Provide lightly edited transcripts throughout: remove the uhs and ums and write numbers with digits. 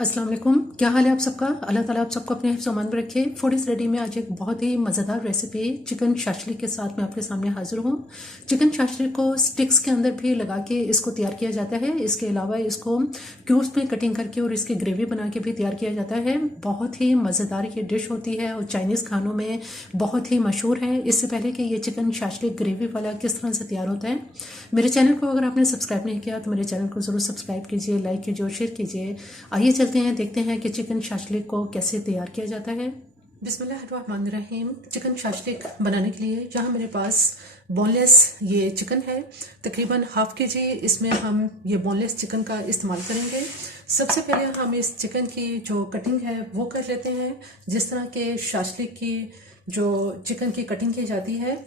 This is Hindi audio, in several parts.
अस्सलाम वालेकुम। क्या हाल है आप सबका? अल्लाह ताला आप सबको अपने हिफ्ज़ अमान में रखे। फूड इज़ रेडी में आज एक बहुत ही मज़ेदार रेसिपी चिकन शाशलिक के साथ मैं आपके सामने हाजिर हूँ। चिकन शाशलिक को स्टिक्स के अंदर भी लगा के इसको तैयार किया जाता है। इसके अलावा इसको क्यूब्स में कटिंग करके और इसकी ग्रेवी बना के भी तैयार किया जाता है। बहुत ही मज़ेदार ये डिश होती है और चाइनीज़ खानों में बहुत ही मशहूर है। इससे पहले कि ये चिकन शाशलिक ग्रेवी वाला किस तरह से तैयार होता है, मेरे चैनल को अगर आपने सब्सक्राइब नहीं किया तो मेरे चैनल को ज़रूर सब्सक्राइब कीजिए, लाइक कीजिए और शेयर कीजिए। आइए चलते हैं, देखते हैं कि चिकन शाशलिक को कैसे तैयार किया जाता है। बिस्मिल्लाहिर्रहमानिर्रहीम। चिकन शाशलिक बनाने के लिए जहाँ मेरे पास बोनलेस ये चिकन है, तकरीबन हाफ के जी इसमें हम ये बोनलेस चिकन का इस्तेमाल करेंगे। सबसे पहले हम इस चिकन की जो कटिंग है वो कर लेते हैं। जिस तरह के शाशलिक की जो चिकन की कटिंग की जाती है,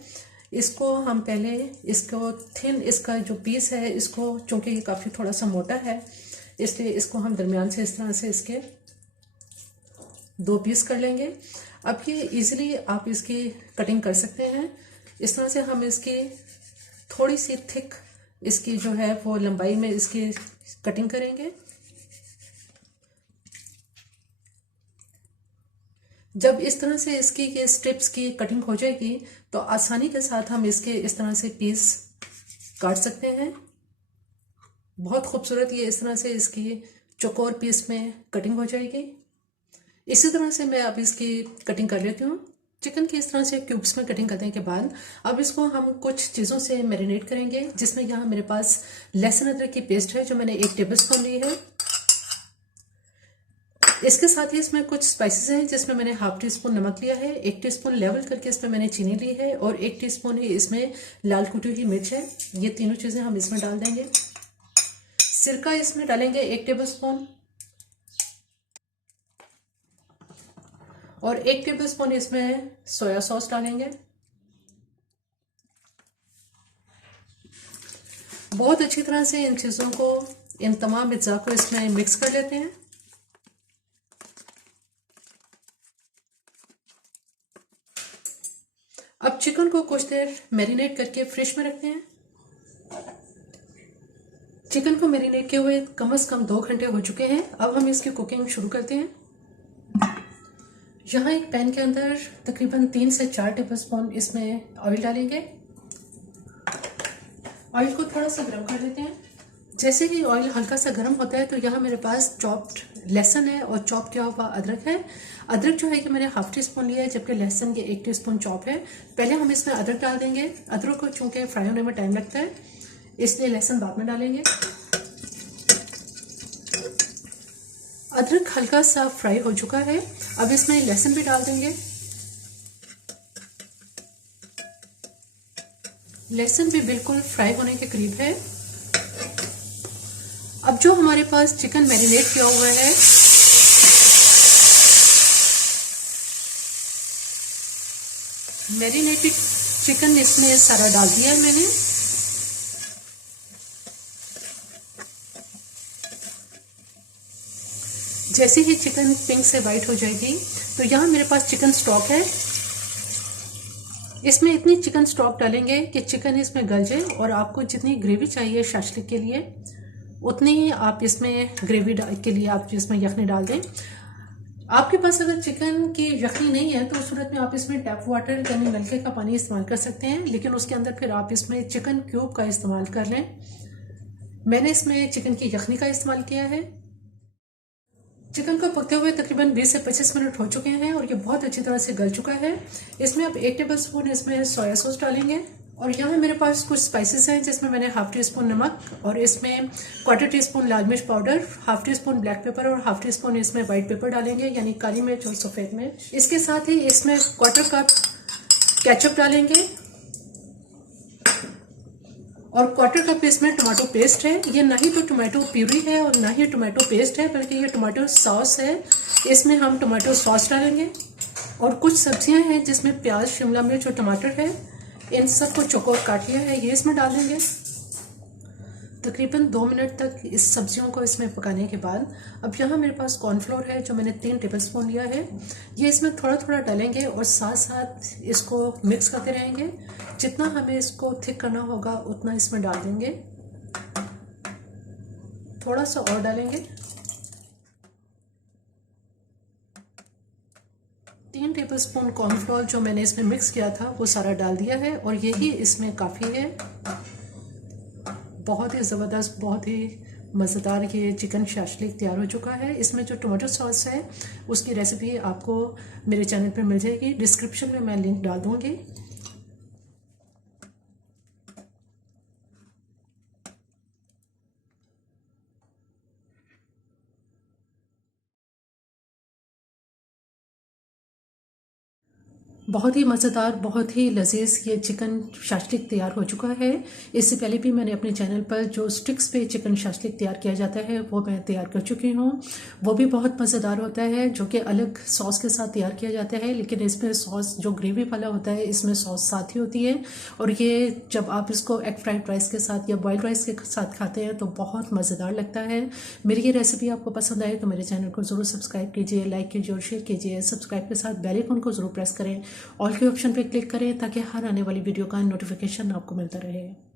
इसको हम पहले इसको थिन इसका जो पीस है इसको, चूँकि ये काफ़ी थोड़ा सा मोटा है इसलिए इसको हम दरमियान से इस तरह से इसके 2 पीस कर लेंगे। अब ये इजीली आप इसकी कटिंग कर सकते हैं। इस तरह से हम इसकी थोड़ी सी थिक इसकी जो है वो लंबाई में इसकी कटिंग करेंगे। जब इस तरह से इसकी ये स्ट्रिप्स की कटिंग हो जाएगी तो आसानी के साथ हम इसके इस तरह से पीस काट सकते हैं। बहुत खूबसूरत ये इस तरह से इसकी चौकोर पीस में कटिंग हो जाएगी। इसी तरह से मैं अब इसकी कटिंग कर लेती हूँ। चिकन की इस तरह से क्यूब्स में कटिंग करने के बाद अब इसको हम कुछ चीज़ों से मैरिनेट करेंगे, जिसमें यहाँ मेरे पास लहसुन अदरक की पेस्ट है जो मैंने 1 टेबल स्पून ली है। इसके साथ ही इसमें कुछ स्पाइसेस हैं जिसमें मैंने हाफ टी स्पून नमक लिया है, 1 टीस्पून लेवल करके इसमें मैंने चीनी ली है और 1 टीस्पून ही इसमें लाल कुटी हुई मिर्च है। ये तीनों चीज़ें हम इसमें डाल देंगे। सिरका इसमें डालेंगे 1 टेबल स्पून और 1 टेबल स्पून इसमें सोया सॉस डालेंगे। बहुत अच्छी तरह से इन चीज़ों को, इन तमाम अज्जा को इसमें मिक्स कर लेते हैं। अब चिकन को कुछ देर मैरिनेट करके फ्रिज में रखते हैं। चिकन को मैरिनेट किए हुए कम से कम 2 घंटे हो चुके हैं। अब हम इसकी कुकिंग शुरू करते हैं। यहाँ एक पैन के अंदर तकरीबन 3 से 4 टेबल स्पून इसमें ऑयल डालेंगे। ऑयल को थोड़ा सा गर्म कर लेते हैं। जैसे ही ऑयल हल्का सा गर्म होता है तो यहाँ मेरे पास चॉप्ड लहसुन है और चॉप किया हुआ अदरक है। अदरक जो है कि मैंने हाफ टी स्पून लिया है, जबकि लहसुन ये 1 टीस्पून चॉप है। पहले हम इसमें अदरक डाल देंगे। अदरक को चूँकि फ्राई होने में टाइम लगता है इसलिए लहसुन बाद में डालेंगे। अदरक हल्का सा फ्राई हो चुका है, अब इसमें लहसुन भी डाल देंगे। लहसुन भी बिल्कुल फ्राई होने के करीब है। अब जो हमारे पास चिकन मैरिनेट किया हुआ है मैरिनेटेड चिकन इसमें सारा डाल दिया है मैंने। जैसे ही चिकन पिंक से वाइट हो जाएगी तो यहाँ मेरे पास चिकन स्टॉक है। इसमें इतनी चिकन स्टॉक डालेंगे कि चिकन इसमें गल जाए और आपको जितनी ग्रेवी चाहिए शाशलिक के लिए उतनी ही आप इसमें ग्रेवी के लिए आप इसमें यखनी डाल दें। आपके पास अगर चिकन की यखनी नहीं है तो उस सूरत में आप इसमें टैप वाटर यानी नलके का पानी इस्तेमाल कर सकते हैं, लेकिन उसके अंदर फिर आप इसमें चिकन क्यूब का इस्तेमाल कर लें। मैंने इसमें चिकन की यखनी का इस्तेमाल किया है। चिकन को पकते हुए तकरीबन 20 से 25 मिनट हो चुके हैं और ये बहुत अच्छी तरह से गल चुका है। इसमें आप 1 टेबल स्पून इसमें सोया सॉस डालेंगे और यहाँ मेरे पास कुछ स्पाइसेस हैं जिसमें मैंने हाफ टी स्पून नमक और इसमें 1/4 टीस्पून लाल मिर्च powder, half tea spoon black pepper और हाफ टी स्पून इसमें वाइट पेपर डालेंगे, यानी काली मिर्च और सफ़ेद मिर्च। इसके साथ ही इसमें 1/4 कप केचप डालेंगे और 1/4 कप इसमें टमाटो पेस्ट है। ये ना ही तो टमाटो प्यूरी है और ना ही टमाटो पेस्ट है, बल्कि ये टमाटो सॉस है। इसमें हम टमाटो सॉस डालेंगे और कुछ सब्जियां हैं जिसमें प्याज, शिमला मिर्च और टमाटर है। इन सबको चौकोर काट लिया है, ये इसमें डाल देंगे। तकरीबन 2 मिनट तक इस सब्जियों को इसमें पकाने के बाद अब यहाँ मेरे पास कॉर्नफ्लोर है जो मैंने 3 टेबल स्पून लिया है। ये इसमें थोड़ा थोड़ा डालेंगे और साथ साथ इसको मिक्स करते रहेंगे। जितना हमें इसको थिक करना होगा उतना इसमें डाल देंगे। थोड़ा सा और डालेंगे। 3 टेबलस्पून कॉर्नफ्लोर जो मैंने इसमें मिक्स किया था वो सारा डाल दिया है और यही इसमें काफ़ी है। बहुत ही ज़बरदस्त, बहुत ही मज़ेदार ये चिकन शाशलिक तैयार हो चुका है। इसमें जो टोमेटो सॉस है उसकी रेसिपी आपको मेरे चैनल पर मिल जाएगी, डिस्क्रिप्शन में मैं लिंक डाल दूँगी। बहुत ही मज़ेदार, बहुत ही लजीज ये चिकन शाशलिक तैयार हो चुका है। इससे पहले भी मैंने अपने चैनल पर जो स्टिक्स पे चिकन शाशलिक तैयार किया जाता है वो मैं तैयार कर चुकी हूँ। वो भी बहुत मज़ेदार होता है, जो कि अलग सॉस के साथ तैयार किया जाता है, लेकिन इसमें सॉस जो ग्रेवी वाला होता है इसमें सॉस साथ ही होती है। और ये जब आप इसको एग फ्राइड राइस के साथ या बॉयल्ड राइस के साथ खाते हैं तो बहुत मज़ेदार लगता है। मेरी ये रेसिपी आपको पसंद आए तो मेरे चैनल को ज़रूर सब्सक्राइब कीजिए, लाइक कीजिए और शेयर कीजिए। सब्सक्राइब के साथ बेल आइकन को ज़रूर प्रेस करें, ऑल के ऑप्शन पे क्लिक करें ताकि हर आने वाली वीडियो का नोटिफिकेशन आपको मिलता रहे।